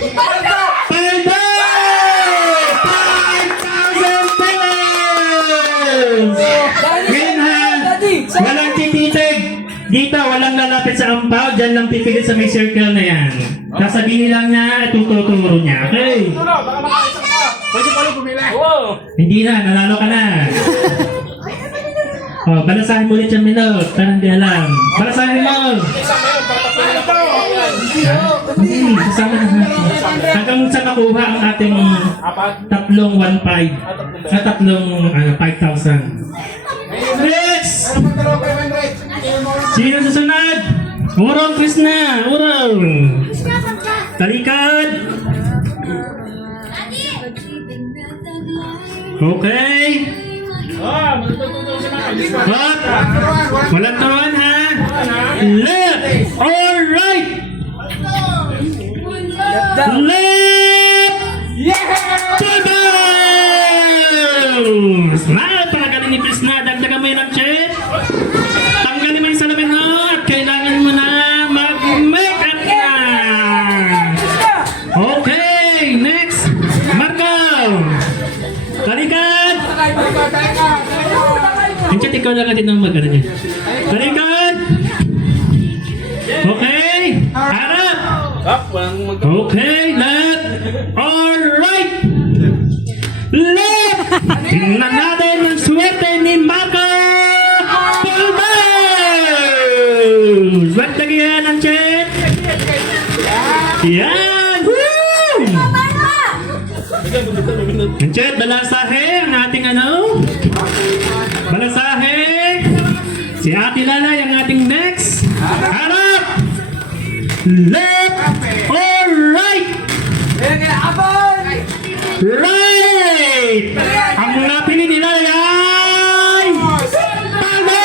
Paldo! 5,000 pesos! Ngayon ha, walang tititig. Dito, walang lalapit sa ampaw. Diyan lang pipili sa may circle na yan. Sasabihin lang niya, tututuro niya. Okay? Pwede pa rin pumili. Hindi na, nanalo ka na. Oh, balasahin mo ulit yung minute. Parang di alam. Balasahin mo! Hindi, sasama na natin. Hanggang sa makuha ang ating tatlong 1,500. Sa tatlong 5,000. Next! Sino susunod? Urong, Krishna! Urong! Talikod! Okay! Hop! Walang turuan ha! Left or right! Left! Tubos! Napakagaling ni Krishna. Dagdagan mo yun ang chat. Tanggalin mo yung salamin mo at kailangan mo na mag-make up na. Okay, next. Marco! Talikod! Yung chat, ikaw lang natin ang mag-ano niya. Talikod! Okay! Harap! Okay, left or right? Left! Tingnan natin ang swerte ni Marco Pulvers! Ba't nagyan ang chat? Yan! Woo! Ang chat, balasahe ang ating ano? Balasahe! Si Ate Lalay ang ating next! Harap! Left or right? Right! Ang napili nila ay Palo!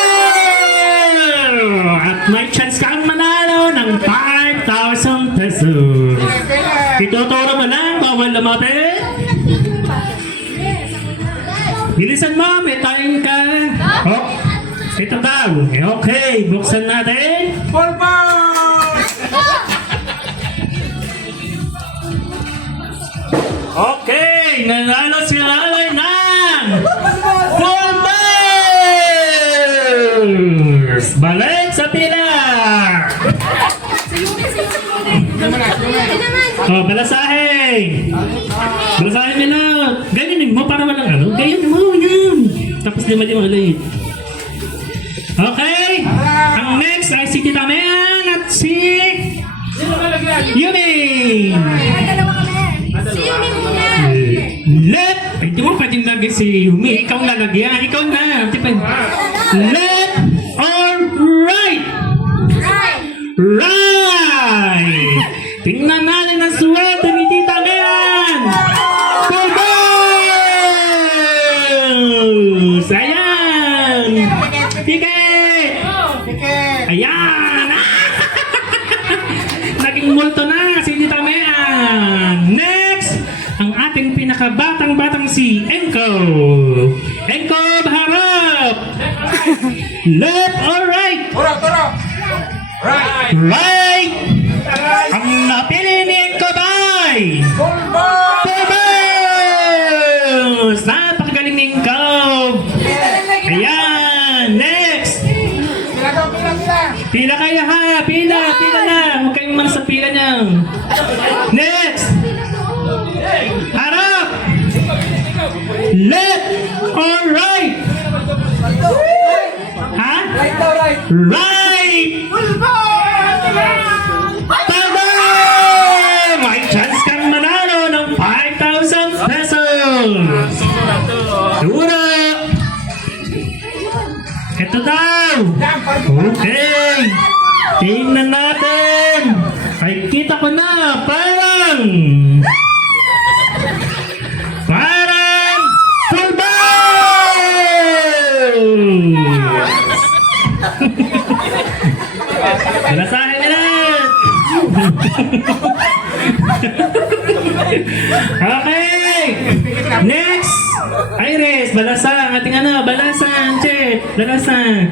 At may chance kang manalo ng 5,000 pesos. Ituturo mo lang, bawal lumapit. Bilisan mo, may time ka. Oh, ito daw. Okay, buksan natin. Okay, nanalo si Lalay ng Pulvers! Balik sa pila! Oh, balasahe! Balasahe mo na! Ganyanin mo para walang ano? Ganyanin mo, yun! Tapos lima-lima ulit. Okay! Ang next ay si Tita Mean at si Yumi! Si Yumi muna! Left! Ay, di mo pwedeng lagay si Yumi. Ikaw lalagyan. Ikaw na. Left or right? Right! Right! Tingnan natin ang swerte ni Tita Mean! Pulvers! Ayan! Ticket! Ayan! Naging multo na si Tita Mean! Next! Ang ating pinakabatang-batang si Enko! Enko, harap! Left or right? Right! Ang napili ni Enko bay! Pulvers! Napakagaling ni Enko! Ayan! Next! Pila kayo ha! Pila! Pila na! Huwag kayong mana sa pila niya! Next! Harap! Left or right? Ha? Right! Tama! May chance kang manalo ng 5,000 pesos! Dura! Ito daw! Okay! Tingnan natin! Ay, kita ko na! Parang Pulvers! Balasahin nila! Okay! Next! Iris, balasa. Ang ating ano, balasa. Chet, balasa.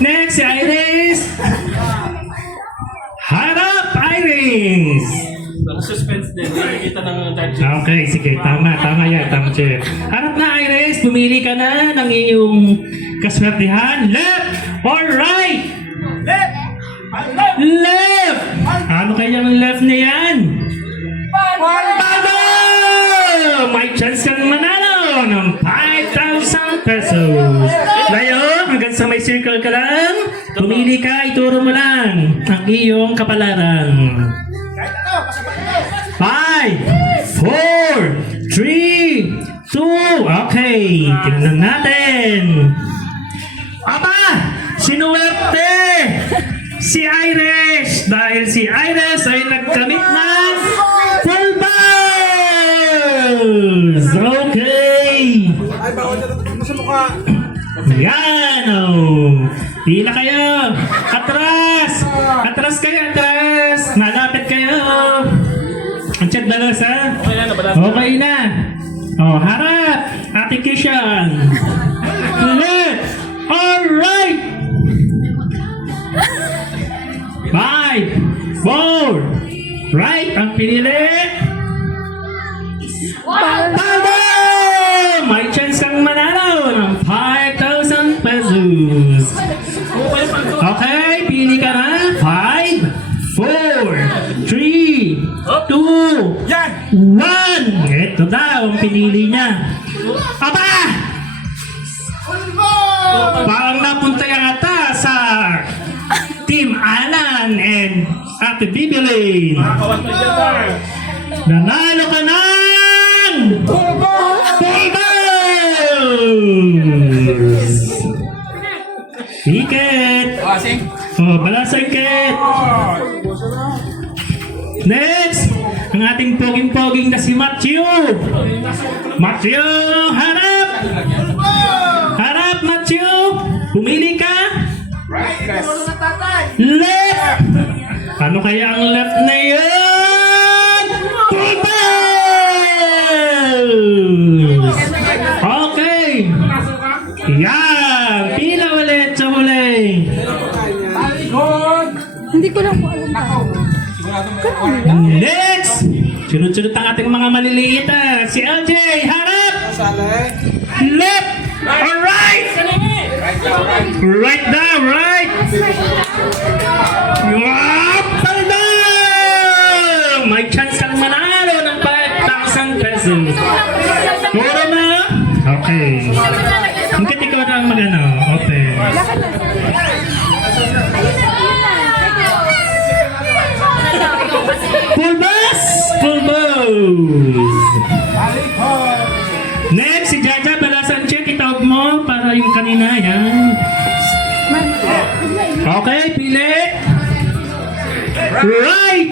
Next, si Iris. Harap, Iris! Nag-suspense din. Nakikita ng judge. Okay, sige. Tama yan. Tama, Chef. Harap na, Iris. Pumili ka na ng iyong kaswertihan. Left or right? Left! Left! Ano kaya ang left na yan? Tama! May chance kang manalo ng 5,000 pesos. Ngayon, hanggang sa may circle ka lang, pumili ka, ituro mo lang ang iyong kapalaran. 5, 4, 3, 2, okay. Tingnan natin. Aba! Sinuwerte! Si Iris! Dahil si Iris ay nagkamit ng full balls! Okay! Ay, bawal na mo sa mukha. Yan! Oh. Pila kayo! Atras! Atras kayo! Atras! Malapit kayo! Ang chat balas ha? Okay na, nabalas. Okay na! Oh, harap! Ate Kishan! Left! Alright! 5, 4, right! Ang pinili! Tama! May chance kang manalo ng 5,000 pesos. Okay, pili ka na. 5, 4, 3, 2, Yan! 1. Ito daw ang pinili niya. Aba! Parang napunta yung ata sa Team Alan and Ate Bibilin. Kawan mo dyan tayo. Nanalo ka ng full balls! Ticket! Kasing. Oh, balasang ticket! Next! Ang ating poging-poging na si Matthew! Matthew! Harap! Harap, Matthew! Pumili ka! Right, guys. Left! Ano kaya ang left na yun? Full balls! Okay! Yan! Pila ulit sa huli! Hindi ko lang po alam. Next! Sunod-sunod ang ating mga maliliit ah. Si LJ, harap! Left! Alright! Right now, right! Up and down! May chance kang manalo ng 5,000 pesos. Puro na? Okay. Hanggat ikaw na ang magano. Okay. Full bus! Full bus! Next, si Jaja Balasan Check, itawag mo para yung kanina yan. Okay, pili. Right!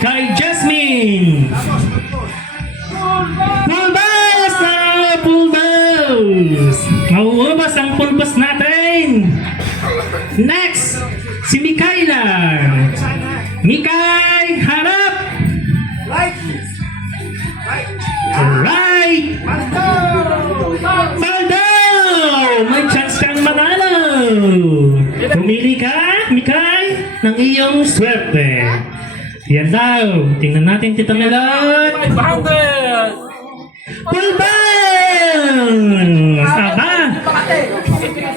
Kay Jasmine! Full bus! Full bus! Mauubos ang full bus natin! Next, si Mikaela! Mikay, harap! Right! Paldo! May chance kang manalo! Pumili ka, Mikay, ng iyong swerte. Yan daw. Tingnan natin, Tita Melot. 500! Full balls! Aba!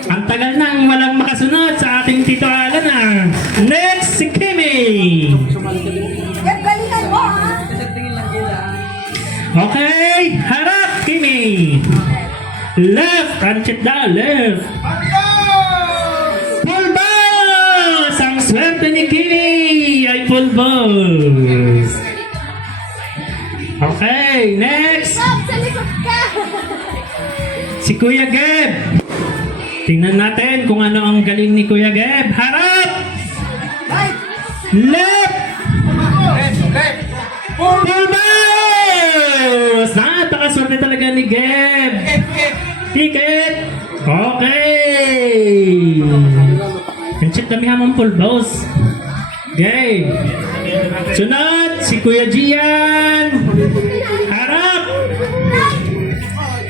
Ang tagal nang walang makasunod sa ating Tito Alan ah. Next, si Kimi. Galingan mo ha. Okay, harap, Kimi. Left, uncheck down, left. Full balls! Ang swerte ni Kimi ay full balls. Okay, next. Stop sa likod ka. Si Kuya Geb. Tingnan natin kung ano ang galing ni Kuya Geb. Harap! Left! Full balls! Napakaswerte talaga ni Geb. Ticket! Okay! Ang check kami hamang full balls. Okay. Sunod, si Kuya Gian. Harap!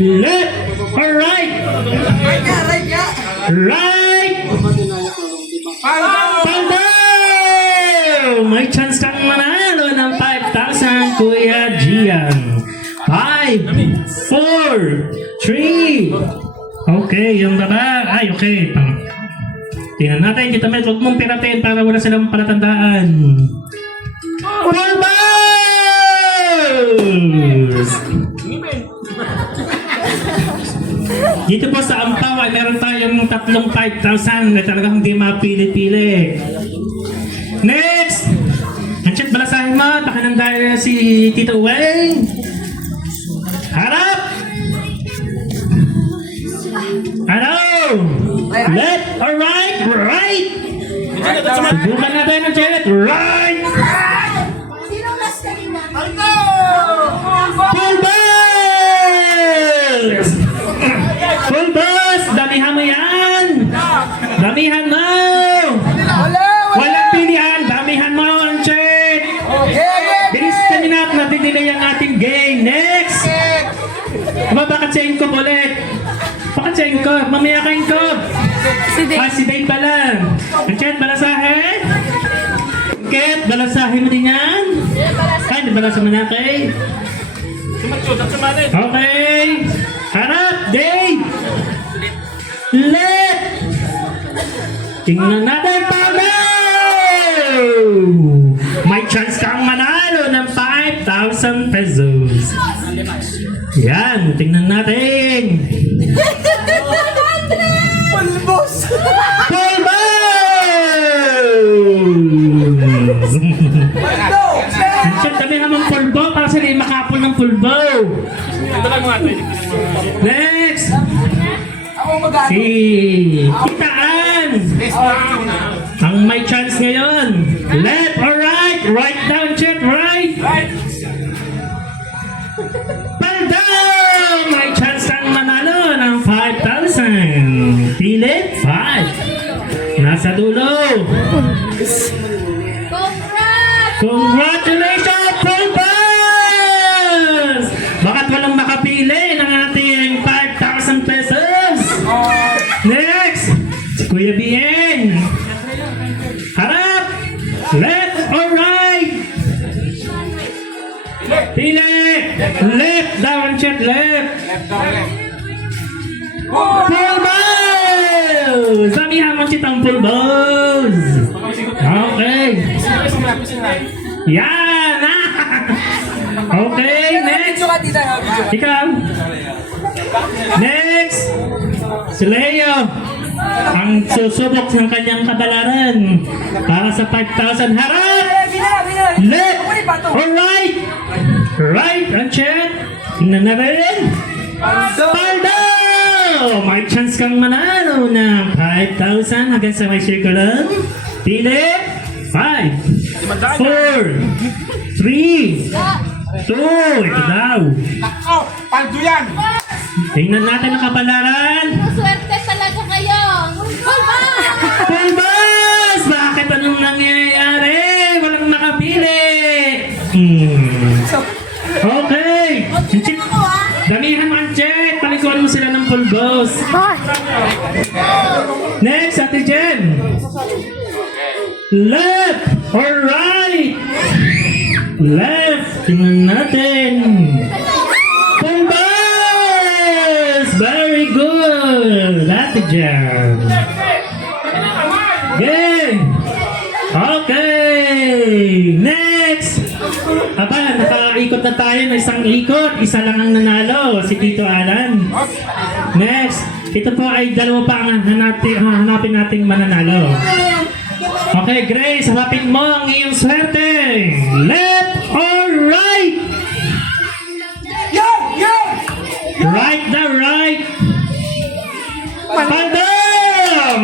Left! Alright! Right! Paldo! May chance kang manalo ng 5,000 Gian. 5, 4, 3. Okay, yung baba. Ay, okay. Tingnan natin, kita met, huwag mong piratin para wala silang palatandaan. Full balls! Dito po sa Ampaw ay meron tayong tatlong 5,000 na talagang hindi mapili-pili. Next! Ang chat balasahin mo, pakinandaan na si Tito Wayne. Harap! Ano? Left or right? Right! Subukan natin ang chat. Right! Sino last kanina? Full balls! Full balls! Damihan mo yan! Damihan mo! Walang pilihan! Damihan mo ang chat! Bilis kami na at natidilay ang ating game. Next! Bakit sa Incob ulit? Bakit sa Incob? Mamaya ka Incob! Si Dave pala. Ang chat, balasahin? Ket, balasahin mo din yan? Ay, di balasahin mo na, okay? Okay! Harap, Dave! Left! Tingnan natin, Pablo! May chance kang manalo ng 5,000 pesos. Yan, tingnan natin. Pulbos! Siyempre, kami naman pulbo para sila yung makapol ng pulbo. Ito lang mga ate. Next! Ako magano. Si Titaan! Ang may chance ngayon. Left or right? Right down, chat, right? Paldaw! May chance ang manalo ng 5,000. Pilit, 5. Nasa dulo. Congrats! Congratulations, Pulbas! Bakit walang makapili ng ating 5,000 pesos? Next, si Kuya Bien. Harap! Left or right? Pili! Left down, check left. Pulbas! Sabihan mo sitang Pulbas! Okay. Yan! Okay, next. Video ka dito, video. Ikaw. Next. Si Leo. Ang susubok ng kanyang kabalaran para sa 5,000 harap. Left or right? Right and check. Tingnan na rin. Paldo! May chance kang manalo ng 5,000 hanggang sa may circular. Pili. 5, 4, 3, 2, ito daw. Ako! Paldo yan! Tingnan natin ang kabalaran. Swerte talaga kayo! Congrats! Pulbas! Bakit anong nangyayari? Walang makapili. Okay. Damihan mo ang check. Palikuan mo sila ng pulbos. Next, Ate Jen. Left or right? Left. Tingnan natin. Pulbas! Very good. Ate Jen. Okay. Next. Aba, nakaikot na tayo ng isang ikot. Isa lang ang nanalo, si Tito Alan. Next. Ito po ay dalawa pa ang hanapin nating mananalo. Okay, Grace, harapin mo ang iyong swerte. Left or right? Yo! Yo! Right na right. Paldo!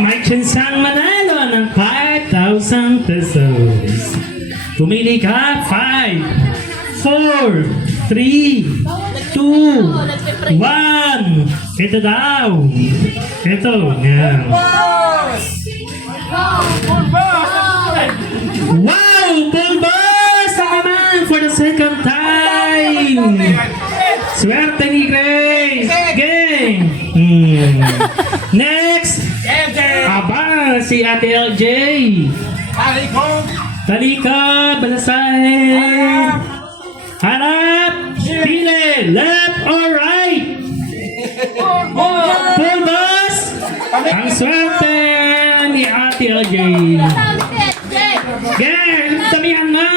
May chance ang manalo ng 5,000 pesos. Pumili ka. 5, 4, 3, 2, 1. Ito daw. Ito. Yan. Wow! Pulbas! Naman for the second time! Swerte ni Grace! Game! Next! Aba! Si Ate LJ! Talikod! Balasahin! Harap! Ang swerte ni Ate OJ. Sounded, Jay. Girl, sabihan mo!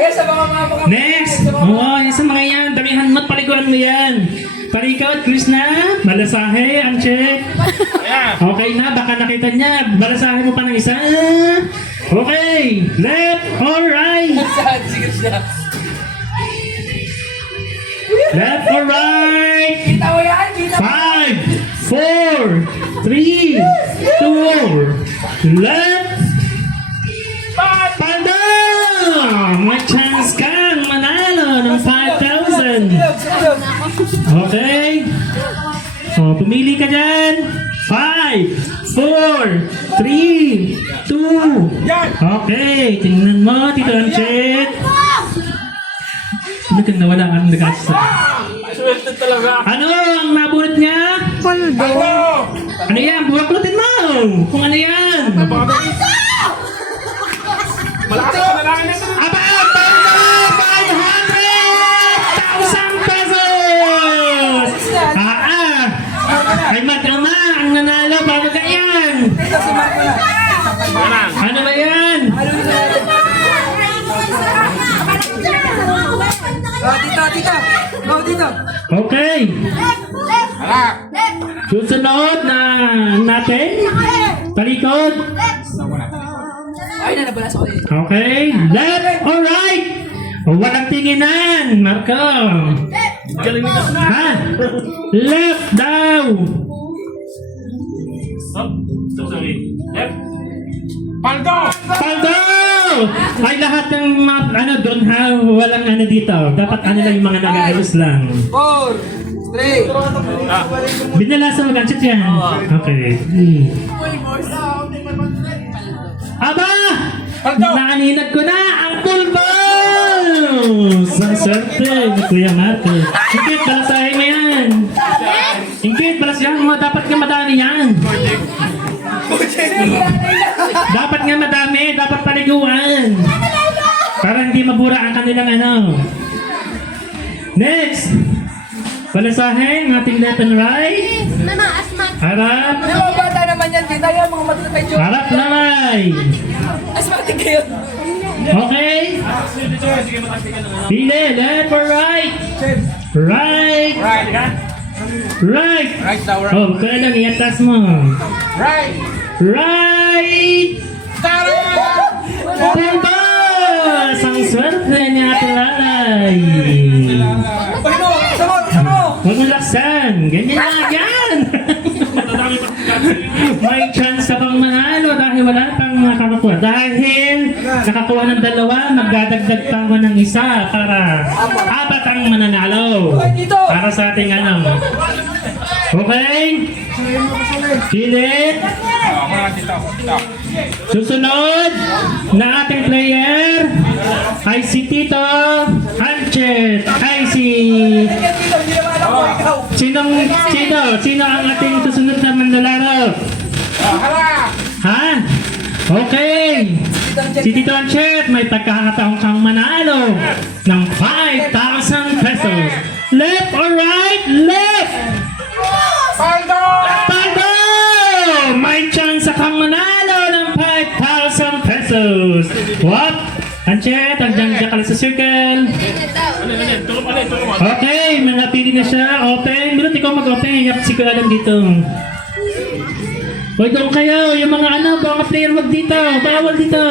Yan sa mga Next! Oo, yan sa mga yan. Damihan mo at paliguan mo yan. Palikot, Krishna. Balasahe, ang check. Ayan. Okay na, baka nakita niya. Balasahe mo pa ng isa. Okay, left or right? Saan? Sige siya. Left or right? Kita mo yan? Kita mo. 5, 4, 3, 2, left. Panda! May chance kang manalo ng 5,000. Okay? O, pumili ka dyan. 5, 4, 3, 2. Yan. Okay, tingnan mo, Tito Anchet. Ano kang nawala ang nag-asa? Swerte talaga. Ano ang nabunot niya? Ano? Ano yan? Buwaklutin mo! Kung ano yan? Malakas na lang ito. Aba! Panda! 500,000 pesos! Ay magkama ang nanalo para ganyan! Ito si Marco na. Yan. Ano ba yan? Ano yung natin? Tita, tita. Go, dito. Okay. Hala. Susunod na natin. Talikod. Ay, nanabalas ako dito. Okay. Left or right? O, walang tinginan. Marco. Galing nito. Ha? Left daw. Oh, so sorry. Left. Paldo! Paldo! Ay lahat ng mga, ano doon ha, walang ano dito. Dapat ano lang yung mga nag-aayos lang. 4, 3. Ah. Binalasan mo ganchit yan. Okay. Aba! Paldo! Naaninag ko na ang pulbos! Ang swerte ni Kuya Marco. Ingkit, balasahin mo yan. Ingkit, balasahin mo. Dapat nga madami yan. Dapat nga madami. Dapat paliguan. Para hindi mabura ang kanilang ano. Next! Balasahin ang ating left and right. Mama, asmat. Harap. Yung mga bata naman yan, tita yan, mga matatay joke. Harap na right. Asmatic kayo. Okay? Pili, left or right? Right. Right. Yan. Right. Right daw. Right. Oh, kaya lang iatas mo. Right. Right. Tara! Pulbos! Ang swerte ni Ate Lalay. Pag mo, sama. Huwag mo laksan. Ganyan lang yan. May chance ka pang manalo dahil wala pang makakakuha. Dahil nakakuha ng dalawa, magdadagdag pa mo ng isa para 4 ang mananalo. Para sa ating ano. Okay? Pilit. Ako na dito. Dito. Susunod na ating player ay si Tito Anchet. Ay si... Sino ang ating susunod na manlalaro? Hala! Ha? Okay. Si Tito Anchet may pagkakataong kang manalo ng 5,000 pesos. Left or right? Left! Paldo! Paldo! May chance kang manalo ng 5,000 pesos. What? Anchet, hanggang dyan ka lang sa circle. Ano yan? Tulong ulit. Tulong ulit. Okay, manapili na siya. Open. Minut ikaw mag-open. Yak si Kuya Alan dito. Hoy, doon kayo. Yung mga ano, mga player wag dito. Bawal dito.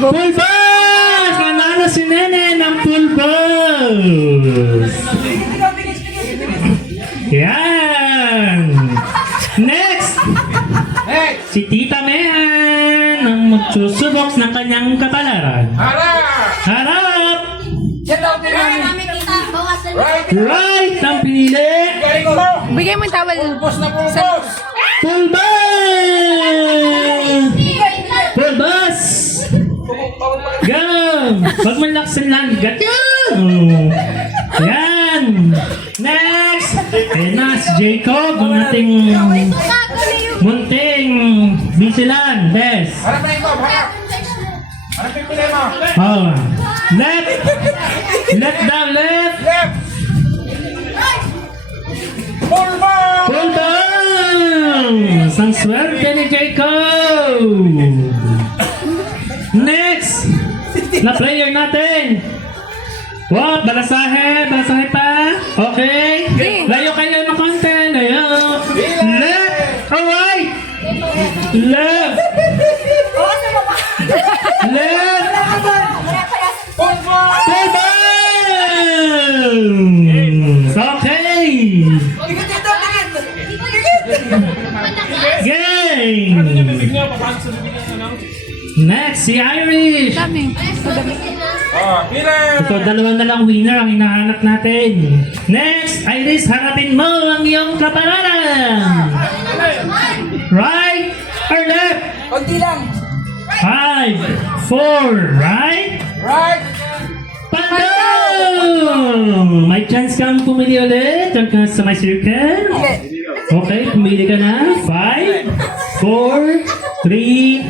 Full boss! Nanalo si Nene ng full boss. Yan. Next. Hey! Si Tita Mehan ang magsusubok ng kanyang kapalaran. Hala! Harap! Yan daw din namin. Kami kita. Bawasan mo. Right! Right ang pinili! Galing mo! Bigay mo yung towel. Pulbos na pulbos! Full boss! Full boss! Go! Huwag mo laksan lang. Ganyan! Yan! Next! Ayan na si Jacob, ang ating munting bisilan. Des. Harap na ito! Harap! Harap yung pili mo! Oh. Left! Left down, left! Left! Full ball! Full bounce! Ang swerte ni Jacob! Next! Na player natin! Wow, balasahe! Balasahe pa! Okay! Layo kayo ng konti! Layo! Left! Alright! Left! Left! Full ball! Full bounce! Okay! Tigit dito, tigit! Game! Bibig niya, papasok sa bibig niya, ano? Next, si Irish! Miller! Ito, dalawa na lang winner ang hinahanap natin. Next, Iris, harapin mo ang iyong kapalaran. Right or left? Kunti lang. 5, 4, right? Right! Pandong! May chance kang pumili ulit. Diyan ka sa my circle. Okay, pumili ka na. 5, 4, 3,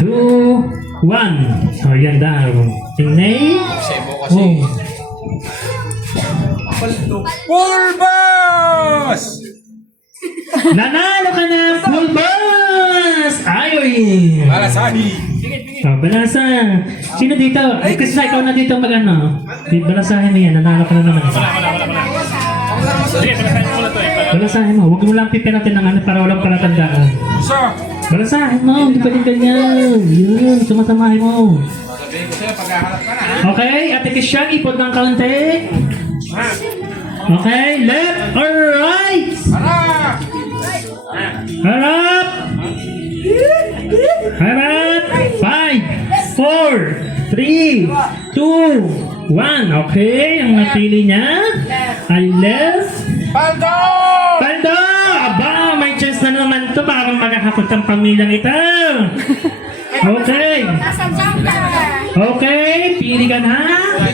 2, 1. O, yan daw. Tingnan. Oh. Full boss! Nanalo ka na full boss! Ayoy! Balasahi! Oh, balasa. Sino dito? Ay, Krishna, ikaw na dito mag-ano. Balasahin mo yan. Nanalo ka na naman. Sige, pagkasahin mo muna to eh. Balasahin mo. Huwag mo lang pipinatin ng ano para walang palatandaan. Isa! Balasahin mo. Hindi pa din ganyan. Yun. Sumasamahin mo. Sabihin ko sa'yo, paghahanap ka na ha? Okay, Ate Kishan, ipod ng kaunti. Okay, left or right? Harap! Harap! Harap! 5, 4, 3, 2, 1. Okay, ang napili niya ay left. Paldo! Paldo! Aba, may chance na naman to. Baka maghahakot ang pamilyang ito. Okay. Nasa jumper. Okay, pili ka na.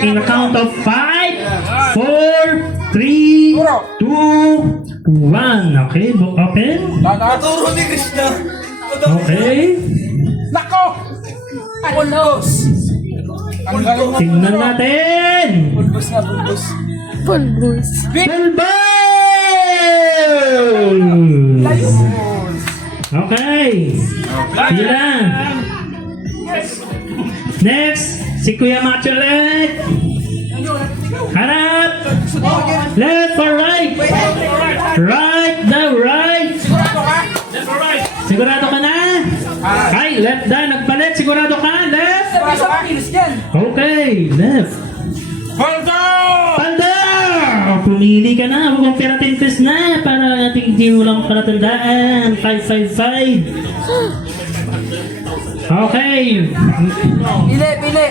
In a count of 5, 4, 3, 2, 1. Okay, book open. Naturo ni Krishna! Okay. Nako! Pulbos. Ang galing mo! Tingnan natin. Pulbos na, pulbos. Pulbus. Full bounce! Okay. Pila. Next, si Kuya Macho ulit. Harap. Left or right? Right, the right. Left or right? Sigurado ka na? Ay, left na. Nagpalit. Sigurado ka? Left. Sabi sa makinis yan. Okay, left. Paldo! Panda! Pumili ka na. Huwag mong piratin test na para natin hindi mo lang palatandaan. 555. Okay. Pili, pili.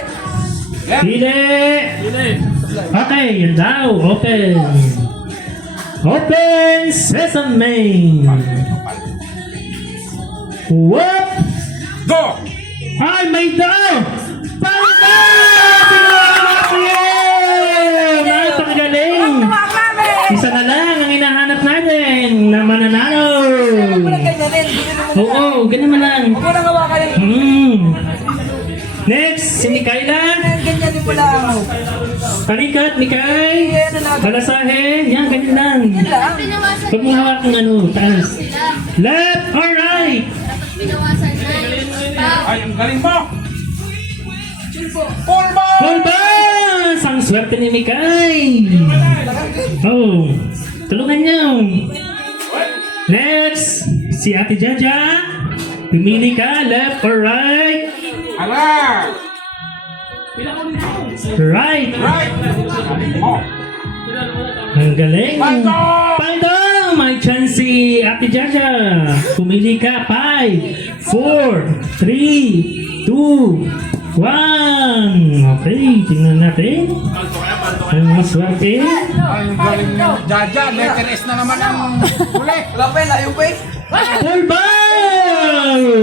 Pili. Okay, yan daw. Open. Open sesame. Whoop! Go! Ay, may daw! Panda! Napakagaling! Isa na lang ang hinahanap natin na mananalo. Wala ganyanin. Oo, ganun mo lang. Huwag mo nang hawakan yan. Next, si Mikaela. Ganyanin mo lang. Panikat, Mikay. Balasahe. Yan, ganyan lang. Yan lang. Pinawasan Huwag mong hawak ng ano, taas. sila. Left or right? Tapos pinawasan na. Ay, ang galing mo! Full ball! Full bounce! Ang swerte ni Mikay. Oh, tulungan niyo. Next, si Ate Jaja. Pumili ka, left or right? Harap! Right. Right! Oh! Ang galing. Paldo! Paldo! May chance si Ate Jaja. Pumili ka. 5, 4, 3, 2, 1. Okay, tingnan natin. Ang maswerte. Ang galing mo! Jaja, letter S na naman ang huli! Wala pa yun, layo pa eh. Full bounce!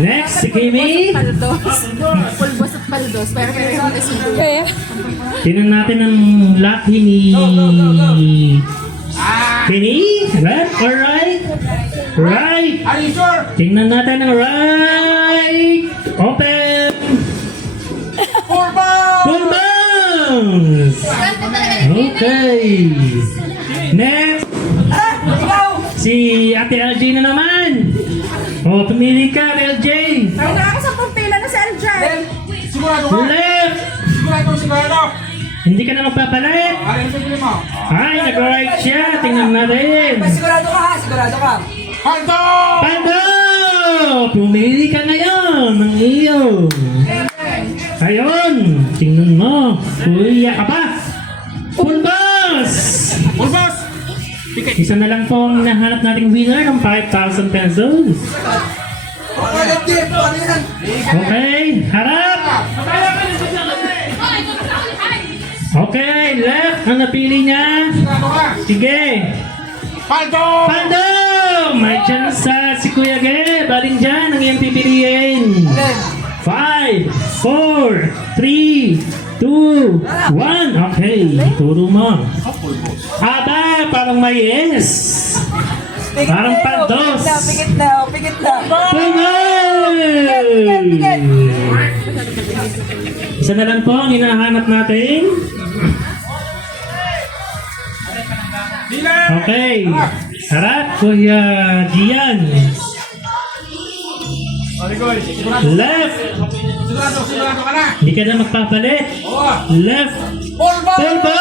Next, si Kimi. Pulbus at paldos. Pero meron na siguro. Kaya? Tingnan natin ang lahi ni Kimi. Left or right? Right. Are you sure? Tingnan natin ang right. Open. Full ball! Full bounce. Swerte talaga ni Tina. Okay. Next, Ah! Ikaw! si Ate LJ na naman. O, pumili ka, LJ. Ay, nakakasampung pila na si Aljan. Left. Sigurado ka. Left. Sigurado. Hindi ka na magpapalit. Alin ang pipili mo? Ay, nag-right siya. Tingnan natin. Sigurado ka ha, sigurado ka. Paldo! Pando! Pumili ka ngayon ng iyo. Ayun. Tingnan mo. Kuya ka pa. Pulbos! Pulbos! Ticket. Isa na lang po ang nahanap nating winner ng 5,000 pesos. Ulit din, paano yan? Okay, harap! Okay, left ang napili niya. Sigurado ka. Sige. Paldo! Pando! May chance sa si Kuya Ge. Baling dyan ang iyong pipiliin. Alin? 5, 4, 3, 2, 1. Okay, turo mo. Aba, parang may yes. Pikit Parang na, pandos. Pikit na, pikit na. Pumay! Isa na lang po ang hinahanap natin. Dealer! Okay. Harap, Kuya Gian. Marigoy, sigurado. Left. Sigurado ka na. Hindi ka na magpapalit. Oo. Left. Pulbos! Pulbos!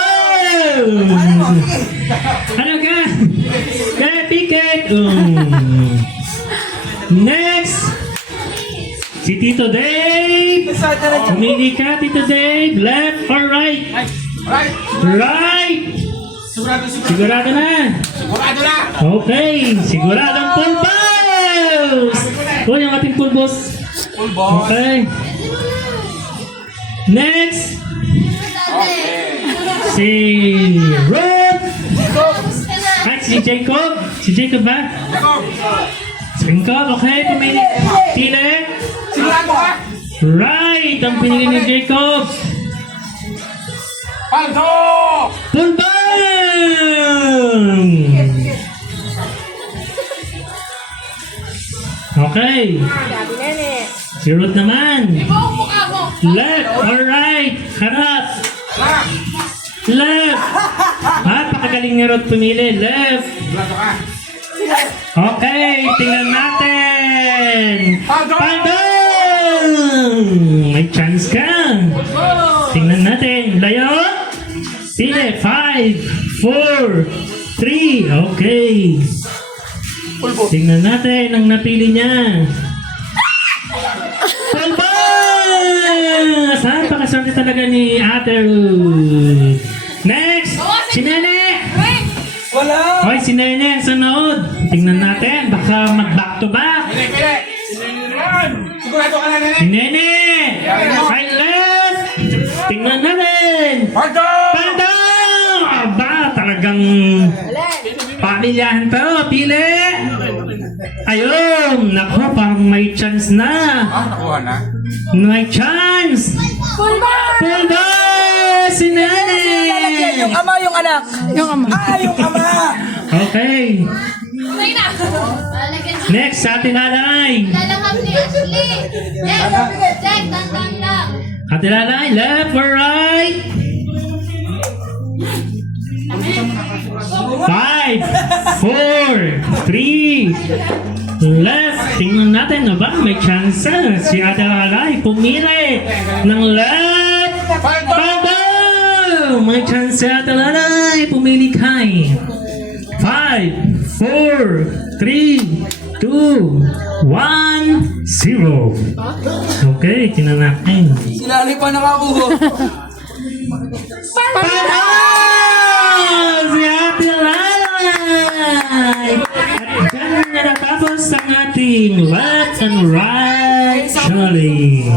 Ano ka? Kaya picket. Next. Si Tito Dave. Saan na rin? Pumili ka, Tito Dave. Left or right? Right. Right. Sigurado. Sigurado na. Sigurado na. Okay. Siguradong pulbos. Kunin ang ating pulbos. Pulbos. Okay. Next. Si Ruth. Ay, si Jacob. Si Jacob ba? Jacob. Si Jacob, okay. Pumili. Pili. Sigurado ka. Right. Ang pinili ni Jacob. Paldo! Pulbang! Okay. Sabi na eh. Si Ruth naman. Left or right? Harap. Left. Left. Pakagaling ni Ruth pumili. Left. Sigurado ka. Okay, tingnan natin. Paldo! Pardon! May chance ka. Tingnan natin. Layo. Pili. 5, 4, 3. Okay. Tingnan natin ang napili niya. Pulbo! Saan pakaswerte talaga ni Ate Ruth? Next! Si Nene! Wala. Hoy, si Nene ang sunod. Tingnan natin. Baka mag-back to back. Pili. Sigurado ka na, nene. Si Nene! Ay, left! Tingnan natin. Paldo! Pando! Aba, talagang pamilyahan to. Pili! Ayun! Naku, parang may chance na. Nakuha na. May chance! Pulbo! Si Nene! Yung ama, yung anak. Yung ama. Ah, yung ama. Okay. Next, sa ating alay. Lalakap ni Ashley. Yes, Jack, tandang lang. Ating alay, left or right? 5, 4, 3, left. Tingnan natin na ba? May chance si Ate Alay pumili ng left. Pando! May chance si Ate Alay pumili kay 5, 4, 3, 2, 1, 0. Okay, tingnan natin. Silali pa nakakuha. Pando! Si Ate Alay! At dyan na natapos ang ating left and right challenge.